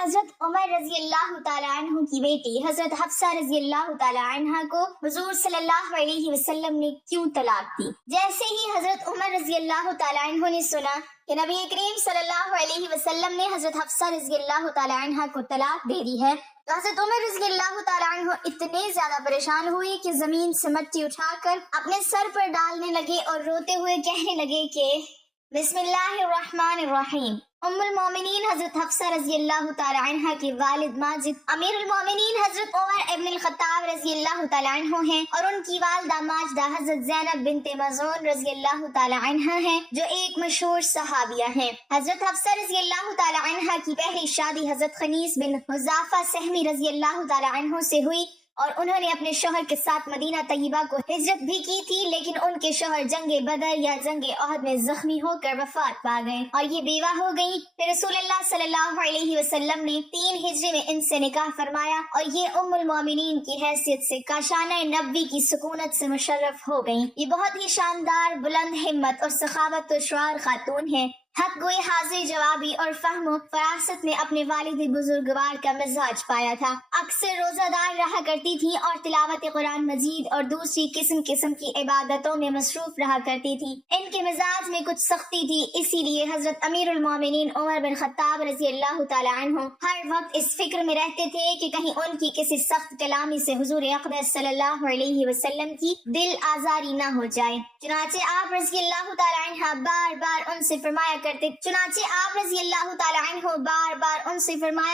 حضرت عمر رضی اللہ تعالیٰ عنہ کی بیٹی حضرت حفصہ رضی اللہ تعالیٰ عنہ کو حضور صلی اللہ علیہ وسلم نے کیوں طلاق دی؟ جیسے ہی حضرت عمر رضی اللہ تعالیٰ عنہ نے سنا کہ نبی کریم صلی اللہ علیہ وسلم نے حضرت حفصہ رضی اللہ تعالیٰ عنہ کو طلاق دے دی ہے، تو حضرت عمر رضی اللہ تعالیٰ عنہ اتنے زیادہ پریشان ہوئے کہ زمین سے مٹی اٹھا کر اپنے سر پر ڈالنے لگے اور روتے ہوئے کہنے لگے کہ بسم اللہ الرحمن الرحیم۔ ام المومنین حضرت حفصہ رضی اللہ تعالیٰ عنہ کے والد ماجد امیر المومنین حضرت عمر ابن الخطاب رضی اللہ تعالیٰ عنہ ہیں، اور ان کی والدہ ماجدہ حضرت زینب بنت مظعون رضی اللہ تعالیٰ عنہ ہیں، جو ایک مشہور صحابیہ ہیں۔ حضرت حفصہ رضی اللہ تعالیٰ عنہ کی پہلی شادی حضرت خنیس بن حذافہ سہمی رضی اللہ تعالیٰ عنہ سے ہوئی، اور انہوں نے اپنے شوہر کے ساتھ مدینہ طیبہ کو ہجرت بھی کی تھی، لیکن ان کے شوہر جنگ بدر یا جنگ احد میں زخمی ہو کر وفات پا گئے اور یہ بیوہ ہو گئی۔ پھر رسول اللہ صلی اللہ علیہ وسلم نے 3 ہجری میں ان سے نکاح فرمایا، اور یہ ام المومنین کی حیثیت سے کاشانہ نبوی کی سکونت سے مشرف ہو گئیں۔ یہ بہت ہی شاندار، بلند ہمت اور سخاوت و شعار خاتون ہیں۔ حق گوئی، حاضر جوابی اور فہم و فراست میں اپنے والد بزرگوار کا مزاج پایا تھا۔ اکثر روزہ دار رہا کرتی تھی اور تلاوت قرآن مجید اور دوسری قسم کی عبادتوں میں مصروف رہا کرتی تھی۔ ان کے مزاج میں کچھ سختی تھی، اسی لیے حضرت امیر المومنین عمر بن خطاب رضی اللہ تعالیٰ عنہ ہر وقت اس فکر میں رہتے تھے کہ کہیں ان کی کسی سخت کلامی سے حضور اقدس صلی اللہ علیہ وسلم کی دل آزاری نہ ہو جائے۔ چنانچہ آپ رضی اللہ تعالیٰ عنہ بار بار ان سے فرمایا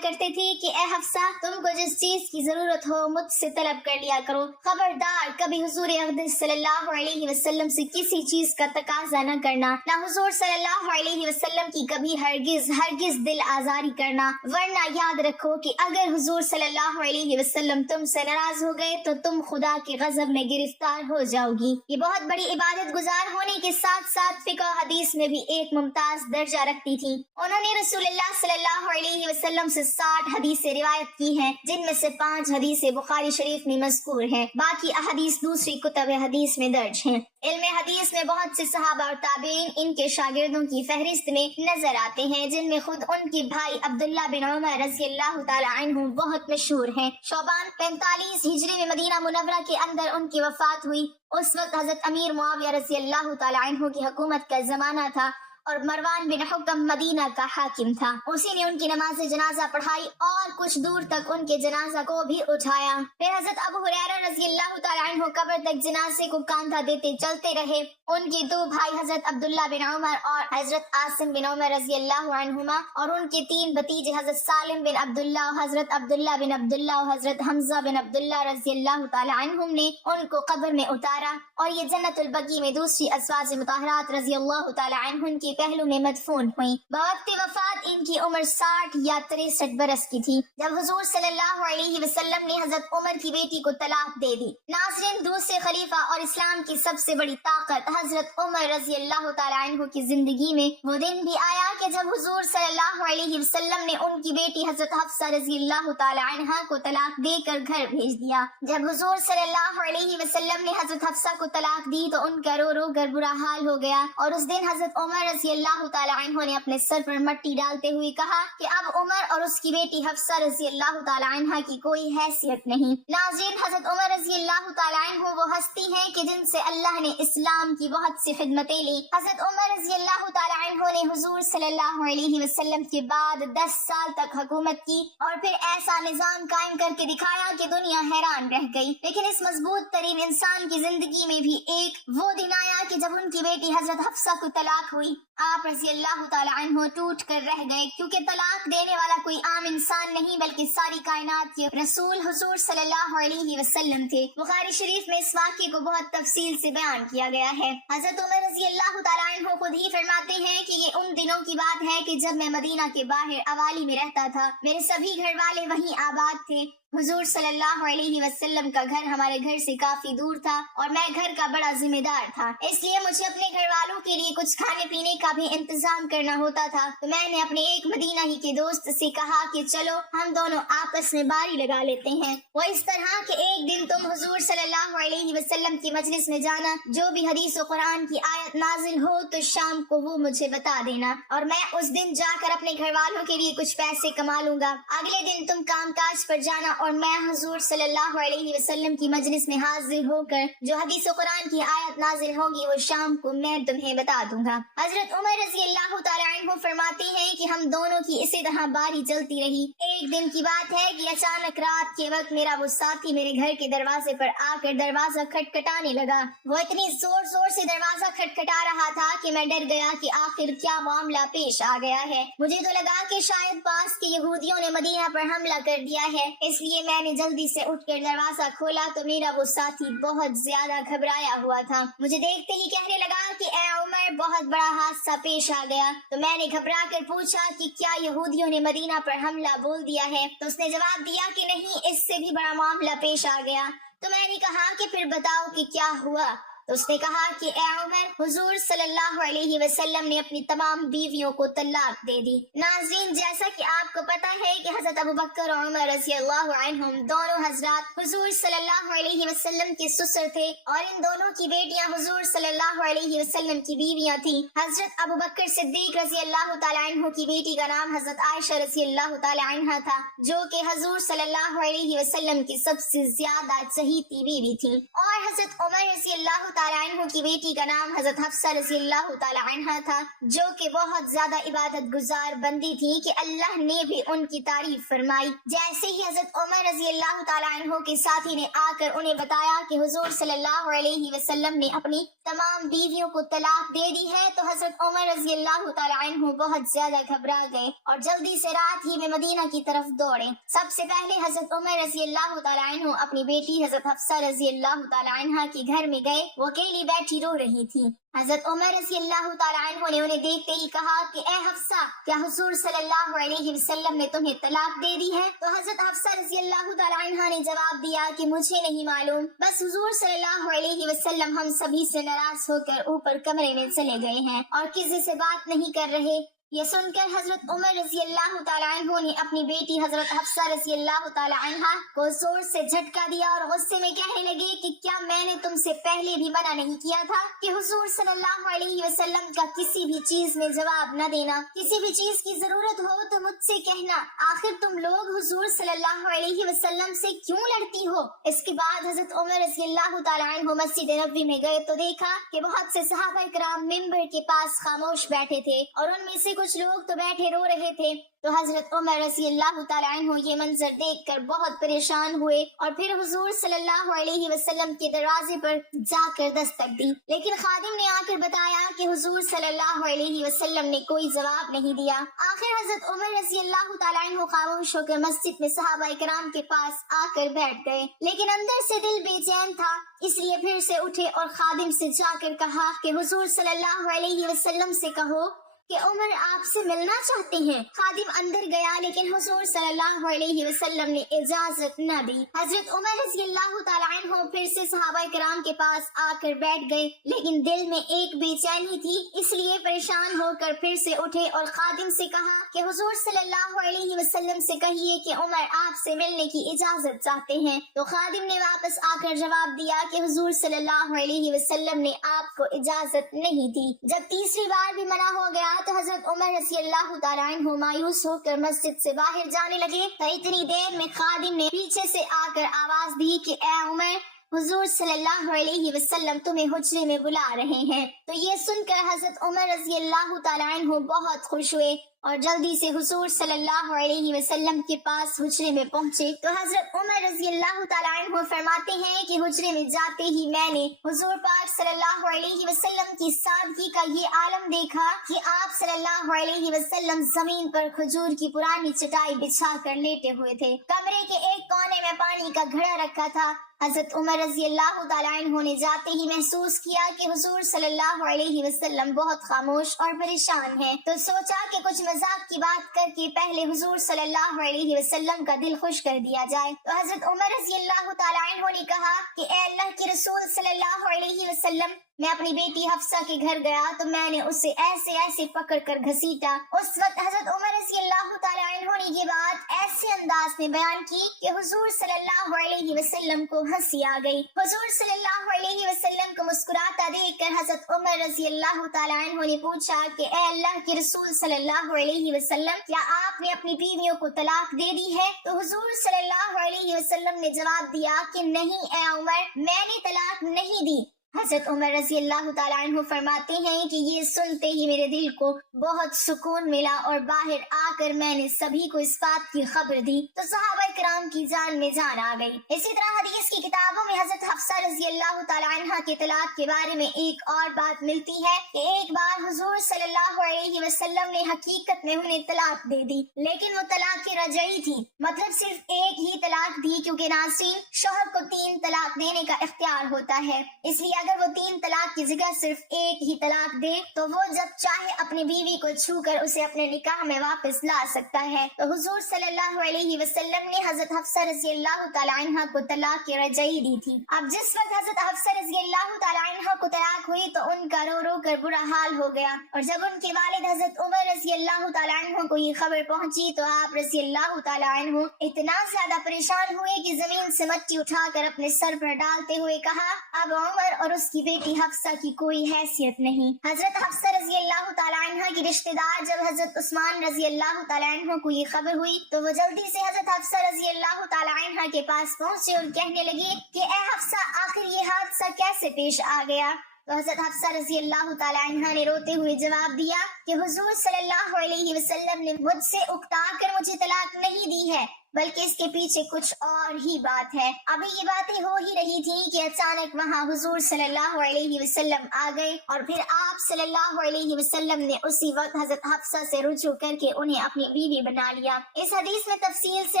کرتے تھے کہ اے حفصہ، تم کو جس چیز کی ضرورت ہو مجھ سے طلب کر لیا کرو، خبردار کبھی حضور اقدس صلی اللہ علیہ وسلم سے کسی چیز کا تقاضا نہ کرنا، نہ حضور صلی اللہ علیہ وسلم کی کبھی ہرگز دل آزاری کرنا، ورنہ یاد رکھو کہ اگر حضور صلی اللہ علیہ وسلم تم سے ناراض ہو گئے تو تم خدا کے غضب میں گرفتار ہو جاؤ گی۔ یہ بہت بڑی عبادت گزار ہونے کے ساتھ ساتھ فقہ حدیث میں بھی ایک ممتاز درجہ رکھتی تھی۔ انہوں نے رسول اللہ صلی اللہ علیہ وسلم سے 60 حدیثیں روایت کی ہیں، جن میں سے 5 حدیثیں بخاری شریف میں مذکور ہیں، باقی احادیث دوسری کتب حدیث میں درج ہیں۔ علم حدیث میں بہت سے صحابہ اور تابعین ان کے شاگردوں کی فہرست میں نظر آتے ہیں، جن میں خود ان کے بھائی عبداللہ بن عمر رضی اللہ تعالی عنہ بہت مشہور ہیں۔ شعبان 45 ہجری میں مدینہ منورہ کے اندر ان کی وفات ہوئی۔ اس وقت حضرت امیر معاویہ رضی اللہ تعالی عنہ کی حکومت کا زمانہ تھا، اور مروان بن حکم مدینہ کا حاکم تھا۔ اسی نے ان کی نماز جنازہ پڑھائی اور کچھ دور تک ان کے جنازہ کو بھی اٹھایا۔ پھر حضرت ابو ہریرہ رضی اللہ تعالی عنہ قبر تک جنازے کو کاندھا دیتے چلتے رہے۔ ان کے 2 بھائی حضرت عبداللہ بن عمر اور حضرت عاصم بن عمر رضی اللہ عنہما، اور ان کے 3 بھتیجے حضرت سالم بن عبداللہ اور حضرت عبداللہ بن عبداللہ اور حضرت حمزہ بن عبداللہ رضی اللہ تعالی عنہم نے ان کو قبر میں اتارا، اور یہ جنت البقیع میں دوسری ازواج مطہرات رضی اللہ تعالی عنہن کی پہلو میں مدفون ہوئی۔ بوقت وفات ان کی عمر 60 یا 63 برس کی تھی، جب حضور صلی اللہ علیہ وسلم نے حضرت عمر کی بیٹی کو طلاق دے دی۔ ناظرین، دوسرے خلیفہ اور اسلام کی سب سے بڑی طاقت حضرت عمر رضی اللہ تعالی عنہ کی زندگی میں وہ دن بھی آیا کہ جب حضور صلی اللہ علیہ وسلم نے ان کی بیٹی حضرت حفصہ رضی اللہ تعالی عنہ کو طلاق دے کر گھر بھیج دیا۔ جب حضور صلی اللہ علیہ وسلم نے حضرت حفصہ کو طلاق دی تو ان کا رو رو کر برا حال ہو گیا، اور اس دن حضرت عمر رضی اللہ تعالی عنہ نے اپنے سر پر مٹی ڈالتے ہوئے کہا کہ اب عمر اور اس کی بیٹی حفصہ رضی اللہ تعالی عنہ کی کوئی حیثیت نہیں۔ ناظرین، حضرت عمر رضی اللہ تعالی عنہ وہ ہستی ہیں کہ جن سے اللہ نے اسلام کی بہت سی خدمتیں لی۔ حضرت عمر رضی اللہ تعالی عنہ نے حضور صلی اللہ علیہ وسلم کے بعد 10 سال تک حکومت کی، اور پھر ایسا نظام قائم کر کے دکھایا کہ دنیا حیران رہ گئی۔ لیکن اس مضبوط ترین انسان کی زندگی میں بھی ایک وہ دن آیا کہ جب ان کی بیٹی حضرت حفصہ کو طلاق ہوئی۔ آپ رضی اللہ تعالی عنہ ٹوٹ کر رہ گئے، کیونکہ طلاق دینے والا کوئی عام انسان نہیں بلکہ ساری کائنات کے رسول حضور صلی اللہ علیہ وسلم تھے۔ بخاری شریف میں اس واقعے کو بہت تفصیل سے بیان کیا گیا ہے۔ حضرت عمر رضی اللہ تعالی عنہ خود ہی فرماتے ہیں کہ یہ ان دنوں کی بات ہے کہ جب میں مدینہ کے باہر اوالی میں رہتا تھا، میرے سبھی گھر والے وہیں آباد تھے، حضور صلی اللہ علیہ وسلم کا گھر ہمارے گھر سے کافی دور تھا اور میں گھر کا بڑا ذمہ دار تھا، اس لیے مجھے اپنے گھر والوں کے لیے کچھ کھانے پینے کا بھی انتظام کرنا ہوتا تھا۔ تو میں نے اپنے ایک مدینہ ہی کے دوست سے کہا کہ چلو ہم دونوں آپس میں باری لگا لیتے ہیں۔ وہ اس طرح کہ ایک دن تم حضور صلی اللہ علیہ وسلم کی مجلس میں جانا، جو بھی حدیث و قرآن کی آیت نازل ہو تو شام کو وہ مجھے بتا دینا، اور میں اس دن جا کر اپنے گھر والوں کے لیے کچھ پیسے کما لوں گا۔ اگلے دن تم کام کاج پر جانا اور میں حضور صلی اللہ علیہ وسلم کی مجلس میں حاضر ہو کر جو حدیث و قرآن کی آیت نازل ہوگی وہ شام کو میں تمہیں بتا دوں گا۔ حضرت عمر رضی اللہ تعالیٰ عنہ فرماتے ہیں کہ ہم دونوں کی اسی طرح باری چلتی رہی۔ ایک دن کی بات ہے کہ اچانک رات کے وقت میرا وہ ساتھی میرے گھر کے دروازے پر آ کر دروازہ کھٹکھٹانے لگا۔ وہ اتنی زور زور سے دروازہ کھٹکھٹا رہا تھا کہ میں ڈر گیا کہ آخر کیا معاملہ پیش آ گیا ہے۔ مجھے تو لگا کہ شاید پاس کے یہودیوں نے مدینہ پر حملہ کر دیا ہے، اس لیے میں نے جلدی سے اٹھ کر دروازہ کھولا تو میرا وہ ساتھی بہت زیادہ گھبرایا ہوا تھا۔ مجھے دیکھتے ہی کہنے لگا کہ اے عمر، بہت بڑا حادثہ پیش آ گیا۔ تو میں نے گھبرا کر پوچھا کہ کیا یہودیوں نے مدینہ پر حملہ بول دیا ہے؟ تو اس نے جواب دیا کہ نہیں، اس سے بھی بڑا معاملہ پیش آ گیا۔ تو میں نے کہا کہ پھر بتاؤ کہ کیا ہوا؟ تو اس نے کہا کہ اے عمر، حضور صلی اللہ علیہ وسلم نے اپنی تمام بیویوں کو طلاق دے دی۔ ناظرین، جیسا کہ آپ کو پتا ہے کہ حضرت ابوبکر اور عمر رضی اللہ عنہم دونوں حضرات حضور صلی اللہ علیہ وسلم کے سسر تھے، اور ان دونوں کی بیٹیاں حضور صلی اللہ علیہ وسلم کی بیویاں تھیں۔ حضرت ابوبکر صدیق رضی اللہ تعالیٰ عنہ کی بیٹی کا نام حضرت عائشہ رضی اللہ تعالیٰ عنہ تھا، جو کہ حضور صلی اللہ علیہ وسلم کی سب سے زیادہ چہیتی بیوی تھی، اور حضرت عمر رضی اللہ تعالیٰ عنہ کی بیٹی کا نام حضرت حفصہ رضی اللہ تعالیٰ عنہ تھا، جو کہ بہت زیادہ عبادت گزار بندی تھی کہ اللہ نے بھی ان کی تعریف فرمائی۔ جیسے ہی حضرت عمر رضی اللہ تعالیٰ عنہ کے ساتھی نے آ کر انہیں بتایا کہ حضور صلی اللہ علیہ وسلم نے اپنی تمام بیویوں کو طلاق دے دی ہے، تو حضرت عمر رضی اللہ تعالیٰ عنہ بہت زیادہ گھبرا گئے اور جلدی سے رات ہی میں مدینہ کی طرف دوڑے۔ سب سے پہلے حضرت عمر رضی اللہ تعالیٰ عنہ اپنی بیٹی حضرت حفصہ رضی اللہ تعالیٰ عنہ کے گھر میں گئے۔ وہ اکیلی بیٹھی رو رہی تھی۔ حضرت عمر رضی اللہ تعالیٰ عنہ نے انہیں دیکھتے ہی کہا کہ اے حفصہ، کیا حضور صلی اللہ علیہ وسلم نے تمہیں طلاق دے دی ہے؟ تو حضرت حفصہ رضی اللہ تعالیٰ عنہ نے جواب دیا کہ مجھے نہیں معلوم، بس حضور صلی اللہ علیہ وسلم ہم سبھی سے ناراض ہو کر اوپر کمرے میں چلے گئے ہیں اور کسی سے بات نہیں کر رہے۔ یہ سن کر حضرت عمر رضی اللہ تعالیٰ عنہ نے اپنی بیٹی حضرت حفصہ رضی اللہ تعالیٰ عنہ کو زور سے جھٹکا دیا اور غصے میں کہنے لگے کہ کیا میں نے تم سے پہلے بھی منع نہیں کیا تھا کہ حضور صلی اللہ علیہ وسلم کا کسی بھی چیز میں جواب نہ دینا؟ کسی بھی چیز کی ضرورت ہو تو مجھ سے کہنا، آخر تم لوگ حضور صلی اللہ علیہ وسلم سے کیوں لڑتی ہو؟ اس کے بعد حضرت عمر رضی اللہ تعالیٰ عنہ مسجد نبوی میں گئے تو دیکھا کہ بہت سے صحابہ کرام ممبر کے پاس خاموش بیٹھے تھے، اور ان میں سے کچھ لوگ تو بیٹھے رو رہے تھے۔ تو حضرت عمر رضی اللہ تعالیٰ عنہ یہ منظر دیکھ کر بہت پریشان ہوئے اور پھر حضور صلی اللہ علیہ وسلم کے دروازے پر جا کر دستک دی، لیکن خادم نے آ کر بتایا کہ حضور صلی اللہ علیہ وسلم نے کوئی جواب نہیں دیا۔ آخر حضرت عمر رضی اللہ تعالیٰ عنہ خاموش ہو کر مسجد میں صحابہ کرام کے پاس آ کر بیٹھ گئے، لیکن اندر سے دل بے چین تھا، اس لیے پھر سے اٹھے اور خادم سے جا کر کہا کہ حضور صلی اللہ علیہ وسلم سے کہو کہ عمر آپ سے ملنا چاہتے ہیں۔ خادم اندر گیا، لیکن حضور صلی اللہ علیہ وسلم نے اجازت نہ دی۔ حضرت عمر رضی اللہ تعالیٰ عنہ پھر سے صحابہ کرام کے پاس آ کر بیٹھ گئے، لیکن دل میں ایک بے چینی تھی، اس لیے پریشان ہو کر پھر سے اٹھے اور خادم سے کہا کہ حضور صلی اللہ علیہ وسلم سے کہیے کہ عمر آپ سے ملنے کی اجازت چاہتے ہیں۔ تو خادم نے واپس آ کر جواب دیا کہ حضور صلی اللہ علیہ وسلم نے آپ کو اجازت نہیں دی۔ جب تیسری بار بھی منع ہو گیا تو حضرت عمر رضی اللہ تعالیٰ عنہ مایوس ہو کر مسجد سے باہر جانے لگے، تو اتنی دیر میں خادم نے پیچھے سے آ کر آواز دی کہ اے عمر، حضور صلی اللہ علیہ وسلم تمہیں حجرے میں بلا رہے ہیں۔ تو یہ سن کر حضرت عمر رضی اللہ تعالیٰ عنہ بہت خوش ہوئے اور جلدی سے حضور صلی اللہ علیہ وسلم کے پاس حجرے میں پہنچے۔ تو حضرت عمر رضی اللہ تعالیٰ عنہ فرماتے ہیں کہ حجرے میں جاتے ہی میں نے حضور پاک صلی اللہ علیہ وسلم کی سادگی کا یہ عالم دیکھا کہ آپ صلی اللہ علیہ وسلم زمین پر کھجور کی پرانی چٹائی بچھا کر لیٹے ہوئے تھے۔ کمرے کے ایک کونے میں پانی کا گھڑا رکھا تھا۔ حضرت عمر رضی اللہ تعالیٰ عنہ نے جاتے ہی محسوس کیا کہ حضور صلی اللہ علیہ وسلم بہت خاموش اور پریشان ہیں، تو سوچا کہ کچھ مذاق کی بات کر کے پہلے حضور صلی اللہ علیہ وسلم کا دل خوش کر دیا جائے۔ تو حضرت عمر رضی اللہ تعالیٰ عنہ نے کہا کہ اے اللہ کے رسول صلی اللہ علیہ وسلم، میں اپنی بیٹی حفصہ کے گھر گیا تو میں نے اسے ایسے ایسے پکڑ کر گھسیٹا۔ اس وقت حضرت عمر رضی اللہ تعالیٰ عنہ نے یہ بات ایسے انداز میں بیان کی کہ حضور صلی اللہ علیہ وسلم کو ہنسی آ گئی۔ حضور صلی اللہ علیہ وسلم کو مسکراتا دیکھ کر حضرت عمر رضی اللہ تعالیٰ عنہ نے پوچھا کہ اے اللہ کے رسول صلی اللہ علیہ وسلم، کیا آپ نے اپنی بیویوں کو طلاق دے دی ہے؟ تو حضور صلی اللہ علیہ وسلم نے جواب دیا کہ نہیں اے عمر، میں نے طلاق نہیں دی۔ حضرت عمر رضی اللہ تعالیٰ عنہ فرماتے ہیں کہ یہ سنتے ہی میرے دل کو بہت سکون ملا اور باہر آ کر میں نے سبھی کو اس بات کی خبر دی تو صحابہ کرام کی جان میں جان آ گئی۔ اسی طرح حدیث کی کتابوں میں حضرت حفصہ رضی اللہ تعالیٰ عنہ کے طلاق کے بارے میں ایک اور بات ملتی ہے کہ ایک بار حضور صلی اللہ علیہ وسلم نے حقیقت میں انہیں طلاق دے دی، لیکن وہ طلاق رجعی تھی، مطلب صرف ایک ہی طلاق دی، کیونکہ ناظرین شوہر کو 3 طلاق دینے کا اختیار ہوتا ہے، اس لیے اگر وہ 3 طلاق کی جگہ صرف ایک ہی طلاق دے تو وہ جب چاہے اپنی بیوی کو چھو کر اسے اپنے نکاح میں واپس لا سکتا ہے۔ تو حضور صلی اللہ علیہ وسلم نے حضرت حفصہ رضی اللہ تعالیٰ عنہ کو طلاق رجعی دی تھی۔ اب جس وقت حضرت حفصہ رضی اللہ تعالیٰ عنہ کو طلاق ہوئی تو ان کا رو رو کر برا حال ہو گیا، اور جب ان کے والد حضرت عمر رضی اللہ تعالیٰ عنہ کو یہ خبر پہنچی تو آپ رضی اللہ تعالیٰ عنہ اتنا زیادہ پریشان ہوئے کہ زمین سے مٹی اٹھا کر اپنے سر پر ڈالتے ہوئے کہا اب عمر اور اس کی بیٹی حفصہ کی کوئی حیثیت نہیں۔ حضرت حفصہ رضی اللہ تعالیٰ عنہ کی رشتہ دار جب حضرت عثمان رضی اللہ تعالیٰ عنہ کو یہ خبر ہوئی تو وہ جلدی سے حضرت حفصہ رضی اللہ تعالیٰ عنہ کے پاس پہنچے اور کہنے لگے کہ اے حفصہ، آخر یہ حادثہ کیسے پیش آ گیا؟ تو حضرت حفصہ رضی اللہ تعالیٰ عنہ نے روتے ہوئے جواب دیا کہ حضور صلی اللہ علیہ وسلم نے مجھ سے اکتا کر مجھے طلاق نہیں دی ہے، بلکہ اس کے پیچھے کچھ اور ہی بات ہے۔ ابھی یہ باتیں ہو ہی رہی تھی کہ اچانک وہاں حضور صلی اللہ علیہ وسلم آ گئے، اور پھر آپ صلی اللہ علیہ وسلم نے اسی وقت حضرت حفصہ سے رجوع کر کے انہیں اپنی بیوی بنا لیا۔ اس حدیث میں تفصیل سے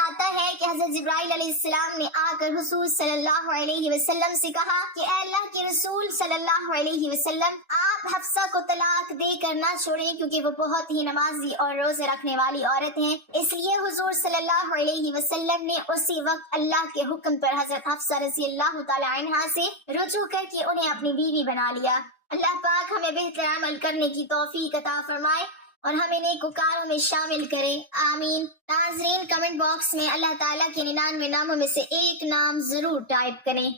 آتا ہے کہ حضرت جبرائیل علیہ السلام نے آ کر حضور صلی اللہ علیہ وسلم سے کہا کہ اے اللہ کے رسول صلی اللہ علیہ وسلم، آپ حفصہ کو طلاق دے کر نہ چھوڑیں، کیونکہ وہ بہت ہی نمازی اور روزے رکھنے والی عورت ہیں۔ اس لیے حضور صلی اللہ علیہ وسلم نے اسی وقت اللہ کے حکم پر حضرت حفصہ رضی اللہ تعالی عنہا سے رجوع کر کے انہیں اپنی بیوی بنا لیا۔ اللہ پاک ہمیں بہتر عمل کرنے کی توفیق عطا فرمائے اور ہمیں نیکوکاروں میں شامل کرے، آمین۔ ناظرین، کمنٹ باکس میں اللہ تعالیٰ کے 99 ناموں میں سے ایک نام ضرور ٹائپ کریں۔